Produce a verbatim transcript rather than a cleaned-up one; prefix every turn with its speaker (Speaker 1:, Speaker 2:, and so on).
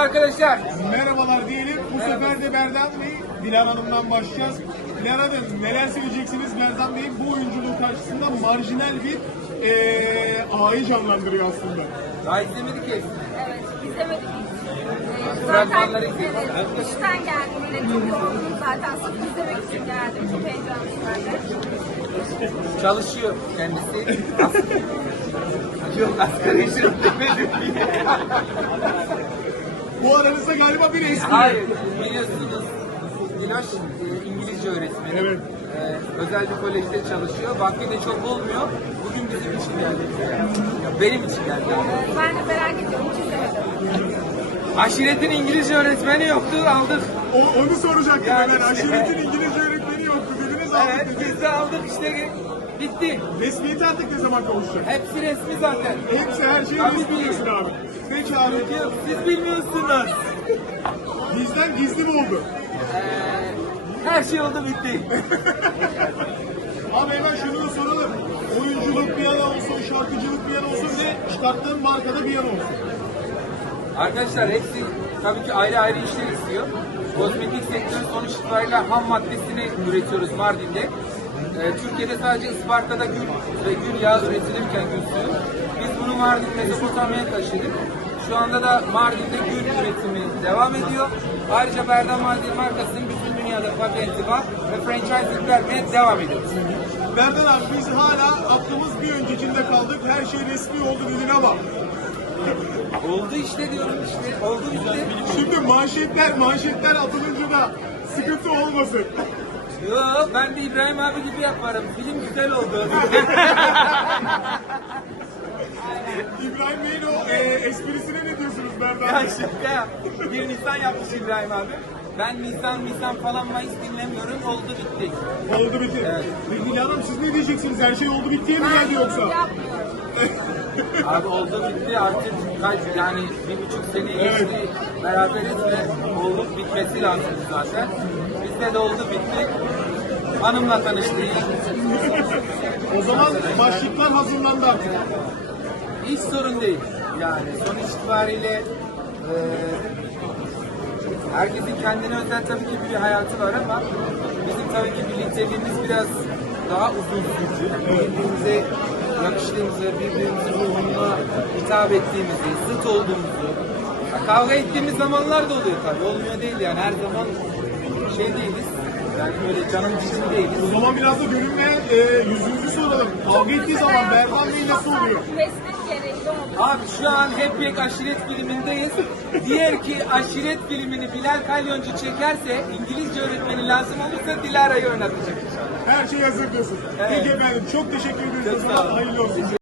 Speaker 1: arkadaşlar.
Speaker 2: Merhabalar diyelim. Bu sefer de Berdan Bey, Dilan Hanım'dan başlayacağız. Dilan Hanım, neler söyleyeceksiniz Berdan Bey'in bu oyunculuğu karşısında marjinal bir ee, ağayı canlandırıyor aslında.
Speaker 1: Daha izlemedik ki.
Speaker 3: Evet, izlemedik hiç. Ee,
Speaker 1: Fragmanları
Speaker 3: zaten
Speaker 1: izledik.
Speaker 3: evet, işten geldim yine çok yorgunum zaten. Sırf izlemek için geldim. Çok heyecanlıyım ben de.
Speaker 1: Çalışıyor kendisi. Yok asgari ücret demedim diye.
Speaker 2: Bu aranızda galiba bir espri.
Speaker 1: Hayır, biliyorsunuz Diloş e, İngilizce öğretmeni.
Speaker 2: Evet.
Speaker 1: E, özel bir kolejde çalışıyor. Vakti de çok olmuyor. Bugün bizim için geldi. Ya benim için geldi.
Speaker 3: Ee, ben de merak ediyorum, hiç izlemedim.
Speaker 1: Aşiretin İngilizce öğretmeni yoktu, aldık.
Speaker 2: O, onu soracaktım
Speaker 1: Yani
Speaker 2: hemen.
Speaker 1: işte-
Speaker 2: Aşiretin İngilizce öğretmeni yoktu dediniz, aldık
Speaker 1: Evet,
Speaker 2: dediniz.
Speaker 1: biz de aldık işte. Bitti.
Speaker 2: Resmiyeti artık ne zaman kavuşacak?
Speaker 1: Hepsi resmi zaten.
Speaker 2: Hepsi her şeyi
Speaker 1: Tabii
Speaker 2: resmi
Speaker 1: ki.
Speaker 2: diyorsun abi. Peki abi,
Speaker 1: Yok, siz bilmiyorsunuz.
Speaker 2: bizden gizli mi oldu?
Speaker 1: Ee, her şey oldu bitti.
Speaker 2: Abi hemen şunu da soralım. Oyunculuk bir yana olsun, şarkıcılık bir yana olsun ve çıkarttığın markada bir yana olsun.
Speaker 1: Arkadaşlar hepsi tabii ki ayrı ayrı işler istiyor. Kozmetik sektörü sonuç itibariyle ham maddesini üretiyoruz Mardin'de. Ee, Türkiye'de sadece Isparta'da gül ve gül yağı üretilirken gül suyu. Biz bunu Mardin Mezopotamya'ya taşıdık. Şu anda da Mardin'de gül üretimi devam ediyor. Ayrıca Berdan Mardin markasının bütün dünyada patenti var ve franchise vermeye devam ediyoruz.
Speaker 2: Berdan abi, biz hala aklımız bir öncekinde kaldık. Her şey resmi oldu dedin ama
Speaker 1: Oldu işte diyorum işte. Oldu işte.
Speaker 2: şimdi manşetler manşetler atılınca da sıkıntı olmasın.
Speaker 1: Yo, ben de İbrahim abi gibi yaparım. Film güzel oldu.
Speaker 2: İbrahim Bey'in o e, esprisine ne diyorsunuz Berdan
Speaker 1: Ya
Speaker 2: Bey?
Speaker 1: şaka ya. Bir Nisan yapmış İbrahim abi. Ben Nisan, Nisan falan Mayıs dinlemiyorum. Oldu bitti.
Speaker 2: Oldu bitti.
Speaker 1: Evet.
Speaker 2: Peki Dilan Hanım, siz ne diyeceksiniz? Her şey oldu bittiye mi
Speaker 3: Ben
Speaker 2: geldi
Speaker 3: yorum
Speaker 2: yoksa?
Speaker 3: yapmıyorum.
Speaker 1: Abi oldu bitti artık kaç yani bir buçuk sene geçti. Beraberiz ve olup bitmesi lazım zaten. Bizde de oldu bitti. Hanımla tanıştık.
Speaker 2: O zaman başlıklar hazırlandı artık.
Speaker 1: Hiç sorun değil. Yani sonuç itibariyle e, herkesin kendine özel tabii ki bir hayatı var ama bizim tabii ki birlikteliğimiz biraz daha uzun sürdü. Birbirimize yakıştığımızı, birbirimizin ruhuna hitap ettiğimizi, zıt olduğumuzu, ya kavga ettiğimiz zamanlar da oluyor tabii. Olmuyor değil yani, her zaman şey değiliz. Yani böyle canım cicim değiliz.
Speaker 2: O zaman biraz da görünmeyen e, yüzünüzü soralım. Kavga ettiği zaman Berdan Bey nasıl oluyor?
Speaker 3: Meslek gereği oldu.
Speaker 1: Abi şu an hep yek aşiret filmindeyiz. Diğer ki aşiret filmini Bilal Kalyoncu çekerse, İngilizce öğretmeni lazım olursa Dilara'yı oynatacak inşallah.
Speaker 2: Her şey hazır diyorsun.
Speaker 1: Evet.
Speaker 2: Peki efendim, çok teşekkür ederiz.
Speaker 1: Çok
Speaker 2: O
Speaker 1: sağ
Speaker 2: zaman
Speaker 1: olun.
Speaker 2: hayırlı olsun.